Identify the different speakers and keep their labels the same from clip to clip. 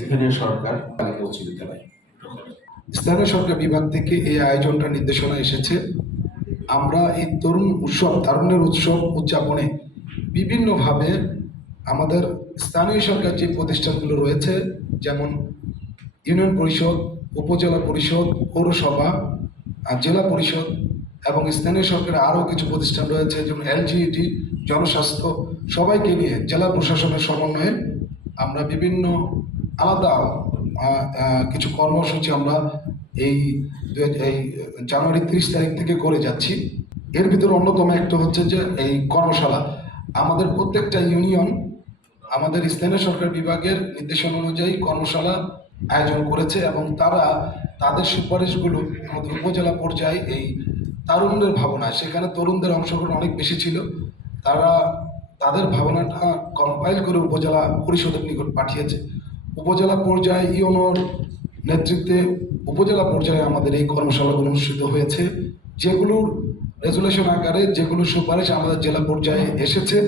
Speaker 1: স্থানীয় সরকার বালিকা উচ্চ বিদ্যালয়।
Speaker 2: স্থানীয় সরকার বিভাগ থেকে এই আয়োজনটা নির্দেশনা এসেছে। আমরা এই তরুণ উৎসব, তারুণ্যের উৎসব উদযাপনে বিভিন্নভাবে আমাদের স্থানীয় সরকার যে প্রতিষ্ঠানগুলো রয়েছে, যেমন ইউনিয়ন পরিষদ, উপজেলা পরিষদ, পৌরসভা, আর জেলা পরিষদ এবং স্থানীয় সরকারের আরও কিছু প্রতিষ্ঠান রয়েছে, যেমন এলজিইটি, জনস্বাস্থ্য, সবাইকে নিয়ে জেলা প্রশাসনের সমন্বয়ে আমরা বিভিন্ন আলাদা কিছু কর্মসূচি আমরা এই এই জানুয়ারি তিরিশ তারিখ থেকে করে যাচ্ছি। এর ভিতরে অন্যতম একটা হচ্ছে যে এই কর্মশালা। আমাদের প্রত্যেকটা ইউনিয়ন, আমাদের স্থানীয় সরকার বিভাগের নির্দেশনা অনুযায়ী কর্মশালা আয়োজন করেছে এবং তারা তাদের সুপারিশগুলো আমাদের উপজেলা পর্যায়ে এই তারুণ্যের ভাবনা সেখানে তরুণদের অংশগ্রহণ অনেক বেশি ছিল। তারা তাদের ভাবনাটা কম্পাইল করে উপজেলা পরিষদের নিকট পাঠিয়েছে। উপজেলা পর্যায়ে ইউনোর নেতৃত্বে উপজেলা পর্যায়ে আমাদের এই কর্মশালাগুলো অনুষ্ঠিত হয়েছে। যেগুলোর রেজুলেশন আকারে যেগুলো সুপারিশ আমাদের জেলা পর্যায়ে এসেছে।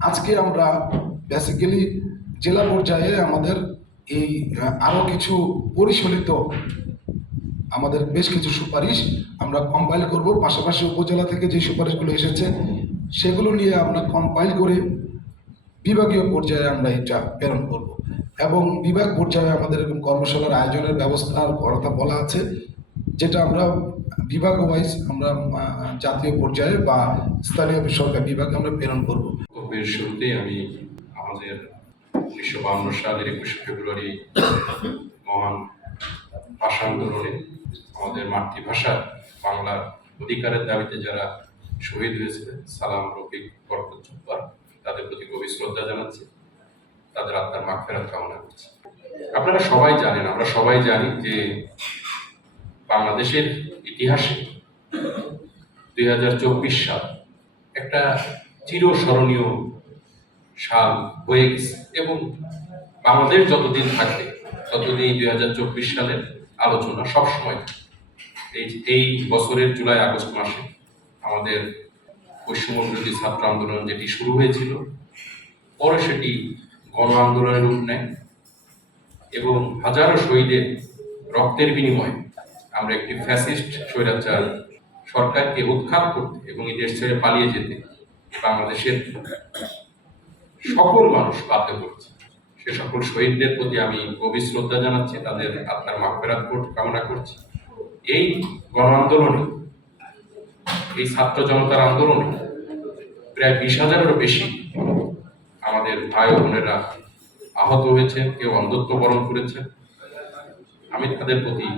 Speaker 2: আজকে আমরা বেসিক্যালি জেলা পর্যায়ে আমাদের এই আরও কিছু পরিশীলিত আমাদের বেশ কিছু সুপারিশ আমরা কম্পাইল করব। পাশাপাশি উপজেলা থেকে যে সুপারিশগুলো এসেছে সেগুলো নিয়ে আমরা কম্পাইল করে বিভাগীয় পর্যায়ে আমরা এটা প্রেরণ করব। এবং বিভাগ পর্যায়ে আমাদের এরকম কর্মশালার আয়োজনের ব্যবস্থার কথা বলা আছে, যেটা আমরা বিভাগ ওয়াইজ আমরা জাতীয় পর্যায়ে বা স্থানীয় সরকার বিভাগে আমরা প্রেরণ করব।
Speaker 3: শুরুতেই আমি আমাদের উনিশশো বাহান্ন সালের একুশে ফেব্রুয়ারি মহান ভাষা আন্দোলনে আমাদের মাতৃভাষা বাংলার অধিকারের দাবিতে যারা শহীদ হয়েছিলেন। সালাম রফিক বরকত তাদের প্রতি গভীর শ্রদ্ধা জানাচ্ছি। তাদের আত্মার মাগফেরাত কামনা করছি। আপনারা সবাই জানেন, আমরা সবাই জানি যে বাংলাদেশের ইতিহাসে দুই হাজার চব্বিশ সাল একটা চিরস্মরণীয় সাল হয়ে গেছে এবং বাংলাদেশ যতদিন থাকবে, ততদিন দুই হাজার চব্বিশ সালের আলোচনা সবসময় এই বছরের জুলাই আগস্ট মাসে আমাদের পশ্চিমবঙ্গী ছাত্র আন্দোলন যেটি শুরু হয়েছিল, পরে সেটি গণ আন্দোলনের রূপ নেয় এবং হাজারো শহীদের রক্তের বিনিময়ে আমরা একটি ফ্যাসিস্ট স্বৈরাচার সরকারকে উৎখাত করতে এবং এই দেশ ছেড়ে পালিয়ে যেতে বাংলাদেশের সকল মানুষ বাধ্য করছে। সে সকল শহীদদের প্রতি আমি গভীর শ্রদ্ধা জানাচ্ছি, তাদের আত্মার মাগফেরাত কর- কামনা করছি। এই গণ আন্দোলনে এই ছাত্র জনতার আন্দোলনে প্রায় বিশ হাজারেরও বেশি আমাদের ভাই বোনেরা আহত হয়েছে, কেউ অন্ধত্ব বরণ করেছে। আমি তাদের প্রতি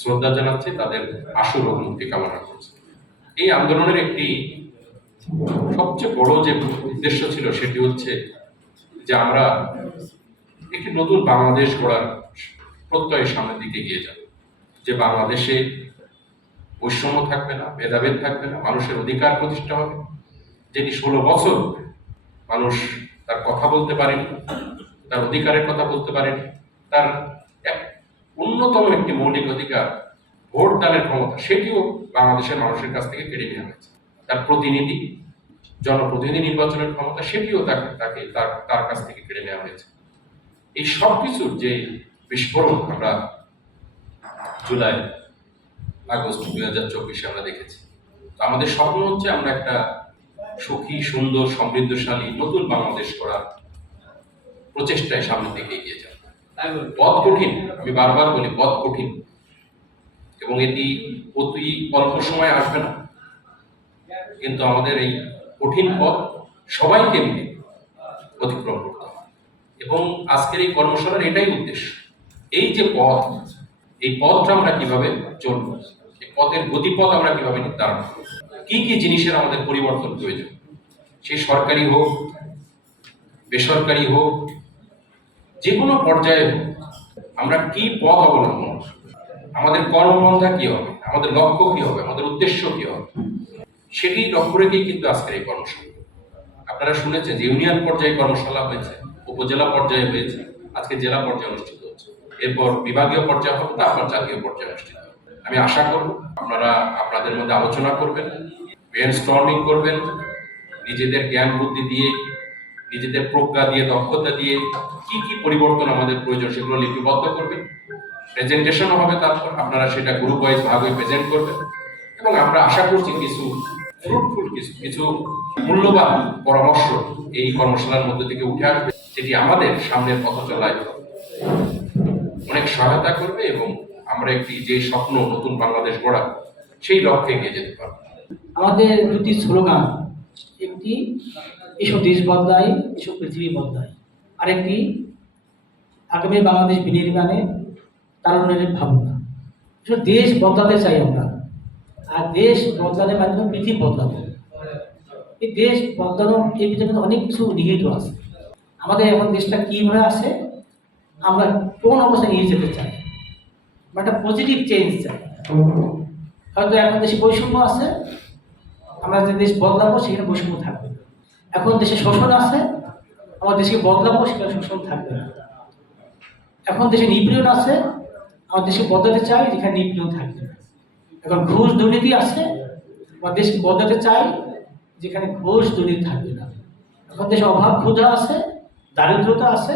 Speaker 3: শ্রদ্ধা জানাচ্ছি, তাদের আশু রোগ মুক্তি কামনা করছি। এই আন্দোলনের একটি সবচেয়ে বড় যে উদ্দেশ্য ছিল, সেটি হচ্ছে যে আমরা একটি নতুন বাংলাদেশ গড়ার প্রত্যয়ের সামনের দিকে এগিয়ে যাব। যে বাংলাদেশে বৈষম্য থাকবে না, ভেদাভেদ থাকবে না, মানুষের অধিকার প্রতিষ্ঠা হবে। যেটি ষোলো বছর মানুষ তার কথা বলতে পারেন, তার অধিকারের কথা বলতে পারেন, তার অন্যতম একটি মৌলিক অধিকার, ভোট দানের ক্ষমতা, সেটিও বাংলাদেশের মানুষের কাছ থেকে কেড়ে নেওয়া হয়েছে। তার প্রতিনিধি, জনপ্রতিনিধি নির্বাচনের ক্ষমতা, সেটিও তাকে তাকে, তার তার কাছ থেকে কেড়ে নেওয়া হয়েছে। এই সব কিছুর যে বিস্ফোরণ আমরা জুলাই আগস্ট দুই হাজার চব্বিশে আমরা দেখেছি। তো আমাদের স্বপ্ন হচ্ছে আমরা একটা সুখী সুন্দর সমৃদ্ধশালী নতুন বাংলাদেশ করার প্রচেষ্টায় সামনের দিকে এগিয়ে যাব পথ কঠিন আমি বারবার বলি পথ কঠিন। এবং এটি অতি অল্প সময় আসবে না। কিন্তু আমাদের এই কঠিন পথ সবাইকে মিলে অতিক্রম করতে হবে। এবং আজকের এই কর্মশালার এটাই উদ্দেশ্য। এই যে পথ এই পথটা আমরা কীভাবে চলবো? পথের গতিপথ আমরা কীভাবে নির্ধারণ করব? কি কি জিনিসের আমাদের পরিবর্তন প্রয়োজন? সে সরকারি হোক বেসরকারি হোক যে কোনো পর্যায়ে হোক, আমরা কি পথ অবলম্বন আমাদের কর্মপন্থা কি হবে? আমাদের লক্ষ্য কি হবে? আমাদের উদ্দেশ্য কি হবে? সেটি লক্ষ্য রেখেই কিন্তু আজকের এই কর্মশালা। আপনারা শুনেছেন যে ইউনিয়ন পর্যায়ে কর্মশালা হয়েছে উপজেলা পর্যায়ে হয়েছে আজকে জেলা পর্যায়ে অনুষ্ঠিত হচ্ছে। এরপর বিভাগীয় পর্যায়ে হবে তারপর জাতীয় পর্যায়ে অনুষ্ঠিত আমি আশা করব আপনারা আপনাদের মধ্যে আলোচনা করবেন ব্রেন স্টর্মিং করবেন, নিজেদের জ্ঞান বুদ্ধি দিয়ে, নিজেদের প্রজ্ঞা দিয়ে, দক্ষতা দিয়ে কি কি পরিবর্তন আমাদের প্রয়োজন সেগুলো লিপিবদ্ধ করবে প্রেজেন্টেশনও হবে তারপর, আপনারা সেটা গ্রুপ ওয়াইজ হয়ে প্রেজেন্ট করবেন। এবং আমরা আশা করছি কিছু ফ্রুটফুল কিছু কিছু মূল্যবান পরামর্শ এই কর্মশালার মধ্যে থেকে উঠে আসবে, যেটি আমাদের সামনের পথ চলায় অনেক সহায়তা করবে এবং আমরা একটি যে স্বপ্ন নতুন বাংলাদেশ গড়া সেই লক্ষ্যে এগিয়ে যেতে পারব।
Speaker 4: আমাদের দুটি স্লোগান, একটি এসব দেশ বদলায় এসব পৃথিবী বদলায়। আরেকটি, আগামী বাংলাদেশ বিনির্মাণে তারুণ্যের ভাবনা। এসব দেশ বদলাতে চাই আমরা, আর দেশ বদলানোর মাধ্যমে পৃথিবী বদলাবো। এই দেশ বদলানোর এই পিছনে অনেক কিছু নিহিত আছে। আমাদের এখন দেশটা কীভাবে আছে, আমরা কোন অবস্থায় নিয়ে যেতে চাই? আমরা একটা পজিটিভ চেঞ্জ চাই। হয়তো এখন দেশে বৈষম্য আছে, আমরা যে দেশ বদলাবো সেখানে বৈষম্য থাকবে। এখন দেশে শোষণ আছে, আমার দেশকে বদলাবো সেখানে শোষণ থাকবে না। এখন দেশে নিপীড়ন আছে, আমার দেশকে বদলাতে চাই যেখানে নিপীড়ন থাকবে না। এখন ঘুষ দুর্নীতি আছে, আমার দেশকে বদলাতে চাই যেখানে ঘুষ দুর্নীতি থাকবে না। এখন দেশে অভাব ক্ষুধা আছে, দারিদ্রতা আছে,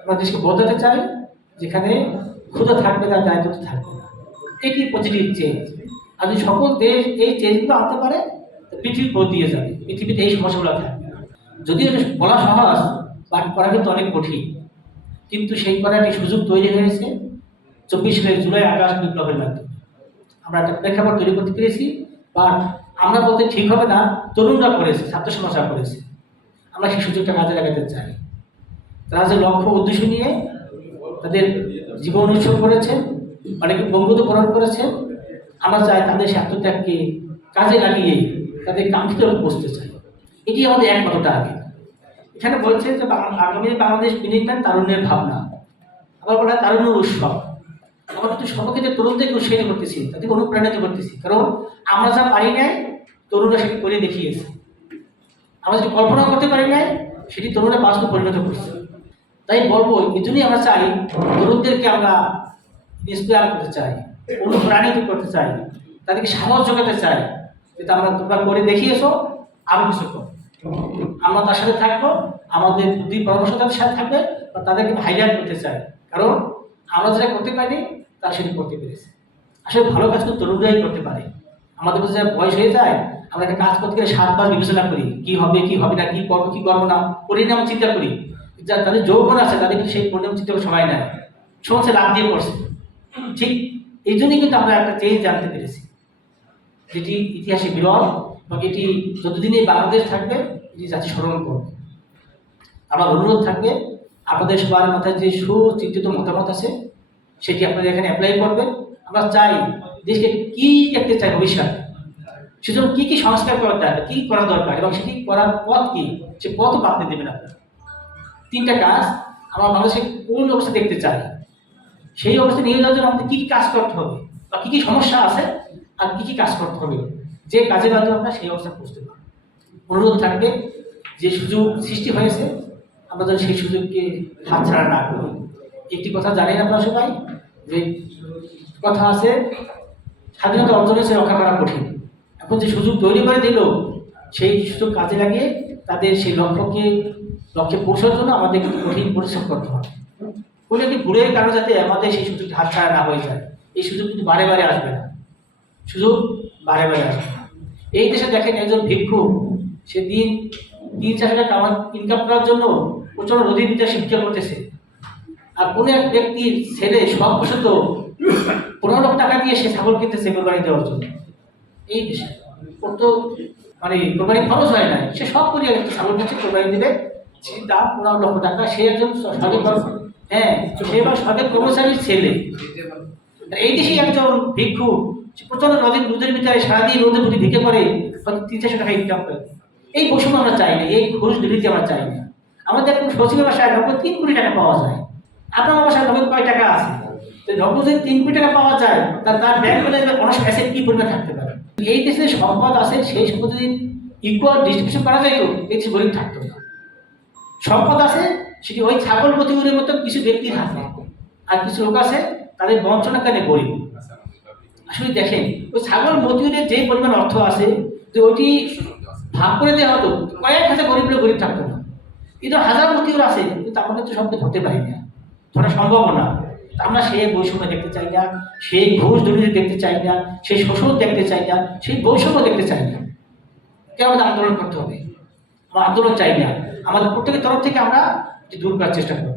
Speaker 4: আমরা দেশকে বদলাতে চাই যেখানে ক্ষুধা থাকবে না দারিদ্রতা থাকবে না। এটি পজিটিভ চেঞ্জ আর যদি সকল দেশ এই চেঞ্জগুলো আনতে পারে পৃথিবী বদলিয়ে যাবে। পৃথিবীতে এই সমস্যাগুলো থাকবে যদিও এটা বলা সহজ বাট করা কিন্তু অনেক কঠিন। কিন্তু সেই করার একটি সুযোগ তৈরি হয়েছে চব্বিশ জুলাই, আগস্ট, বিপ্লবের মাধ্যমে। আমরা একটা প্রেক্ষাপট তৈরি করতে পেরেছি বাট আমরা বলতে ঠিক হবে না, তরুণরা করেছে, ছাত্র সমাজরা করেছে। আমরা সেই সুযোগটা কাজে লাগাতে চাই। তারা যে লক্ষ্য উদ্দেশ্য নিয়ে তাদের জীবন উৎসব করেছেন অনেকে বঙ্গত বরণ করেছেন আমরা চাই তাদের সেই আত্মত্যাগকে কাজে লাগিয়ে তাদের কাঙ্ক্ষিত বসতে চাই। এটি আমাদের একমাত্র টার্গেট এখানে বলছে যে আগামী বাংলাদেশ বিনির্মাণ তারুণ্যের ভাবনা। আবার বলা তারুণ্য উৎসব। আমরা কিন্তু সর্বক্ষেত্রে তরুণদেরকে উৎসাহিত করতেছি, তাদেরকে অনুপ্রাণিত করতেছি। কারণ আমরা যা পারি নাই, তরুণরা সেটি করে দেখিয়েছে। আমরা যদি কল্পনা করতে পারি নাই, সেটি তরুণরা বাস্তব পরিণত করছে। তাই বলব, এই জন্যই আমরা চাই তরুণদেরকে আমরা ইন্সপায়ার করতে চাই, অনুপ্রাণিত করতে চাই, তাদেরকে সাহস যোগাতে চাই যেটা আমরা তোমরা করে দেখিয়েছো আরও কিছু করো। আমরা তার সাথে থাকব, আমাদের বুদ্ধি পরামর্শ তাদের সাথে থাকবে, বা তাদেরকে হাইলাইট করতে চাই। কারণ আমরা যেটা করতে পারিনি, তারা সেটা করতে পেরেছে। আসলে ভালো কাজ কিন্তু তরুণরাই করতে পারে। আমাদের কাছে বয়স হয়ে যায়, আমরা একটা কাজ করতে গেলে সাতবার বিবেচনা করি, কি হবে কি হবে না, কি করব কি করব না, করি না, আমরা চিন্তা করি। যা তাদের যৌবন আছে তাদের কিন্তু সেই পরিণাম চিন্তা করে সবাই নেয়। সমস্ত লাভ দিয়ে পড়ছে ঠিক এই জন্যই কিন্তু আমরা একটা চেঞ্জ জানতে পেরেছি। যেটি ইতিহাসে বিরল এবং এটি যতদিন এই বাংলাদেশ থাকবে, এটি জাতি স্মরণ করবে। আমার অনুরোধ থাকবে, আপনাদের সবার মাথায় যে সুচিন্তিত মতামত আছে, সেটি আপনারা এখানে অ্যাপ্লাই করবেন। আমরা চাই দেশকে কি দেখতে চাই ভবিষ্যতে? সেজন্য কী কী সংস্কার করা দরকার, কি করা দরকার এবং সেটি করার পথ কি? সে পথ বাড়তে দেবেন আপনারা। তিনটা কাজ আমরা বাংলাদেশে কোন অবস্থা দেখতে চাই? সেই অবস্থায় নিয়ে যাওয়ার জন্য আমাদের কী কী কাজ করতে হবে? বা কী কী সমস্যা আছে? আর কী কী কাজ করতে হবে? যে কাজের মাধ্যমে আমরা সেই অবস্থা পৌঁছতে পারব। অনুরোধ থাকবে, যে সুযোগ সৃষ্টি হয়েছে, আমরা যেন সেই সুযোগকে হাতছাড়া না করি। একটি কথা জানেন আপনারা সবাই, যে কথা আছে, স্বাধীনতা অর্জনে সে রক্ষা করা কঠিন। এখন যে সুযোগ তৈরি করে দিল, সেই সুযোগ কাজে লাগিয়ে তাদের সেই লক্ষ্যকে লক্ষ্যে পৌঁছার জন্য আমাদের কিন্তু কঠিন পরিশ্রম করতে হবে। কোনো একটি ভুলের কারণে যাতে আমাদের সেই সুযোগ হাতছাড়া না হয়ে যায়, এই সুযোগ কিন্তু বারে বারে আসবে না। সুযোগ বারে বারে আসবে না। এই দেশে দেখেন একজন ভিক্ষু, সে দিন তিন চারশো টাকা ইনকাম করার জন্য প্রচণ্ড নদীর ভিতরে শিক্ষা করতেছে। আর কোনো এক ব্যক্তির ছেলে সব বসত পনেরো লক্ষ টাকা দিয়ে সে ছাগল কিনতেছে কোরবানি দেওয়ার জন্য। এই দেশে। ওর তো মানে কোরবানি খরচ হয় না সে সব করিয়া ছাগল কিনছে, কোরবানি দেবে। দাম পনেরো লক্ষ টাকা সে একজন হ্যাঁ সে এবার সরকারি কর্মচারীর ছেলে। এই দেশেই একজন ভিক্ষু প্রচণ্ড নদীর নদীর ভিতরে সারাদিন রোদে ফুটে ভিক্ষে করে তিন চারশো টাকা ইনকাম করে। এই বৈষম্য আমরা চাই না, এই ঘুষ দুর্নীতি আমরা চাই না। আমাদের এখন সচিবের বাসায় নগদ তিন কোটি টাকা পাওয়া যায়। আপনার বাসায় নগদ কয় টাকা আছে? তো নগদ যদি তিন কোটি টাকা পাওয়া যায়, তা তার ব্যাংক ব্যালেন্স অনেক অ্যাসেট কি পরিমাণ থাকতে পারে? এই দেশে সম্পদ আছে, সেই সম্পদ যদি ইকুয়াল ডিস্ট্রিবিউশন করা যায় তো, এই দেশে গরিব থাকতো না। সম্পদ আছে সেটি ওই ছাগল প্রতিগুলির মতো কিছু ব্যক্তির হাতে আর কিছু লোক আছে, তাদের বঞ্চনা কারণে গরিব। আসলে দেখেন, ওই ছাগল মতিউরের যে পরিমাণ অর্থ আছে যে ওইটি ভাগ করে দেওয়া হতো। কয়েক হাজার গরিব লোক গরিব থাকতো না। কিন্তু হাজার মতিউর আছে, কিন্তু আমরা তো সবকে ধরতে পারি না। ধরা সম্ভব না। আমরা সেই বৈষম্য দেখতে চাই না, সেই ঘুষ দুর্নীতি দেখতে চাই না, সেই শোষণ দেখতে চাই না, সেই বৈষম্য দেখতে চাই না। কে আমাদের আন্দোলন করতে হবে? আমরা আন্দোলন চাই না। আমাদের প্রত্যেকের তরফ থেকে আমরা দূর করার চেষ্টা করব।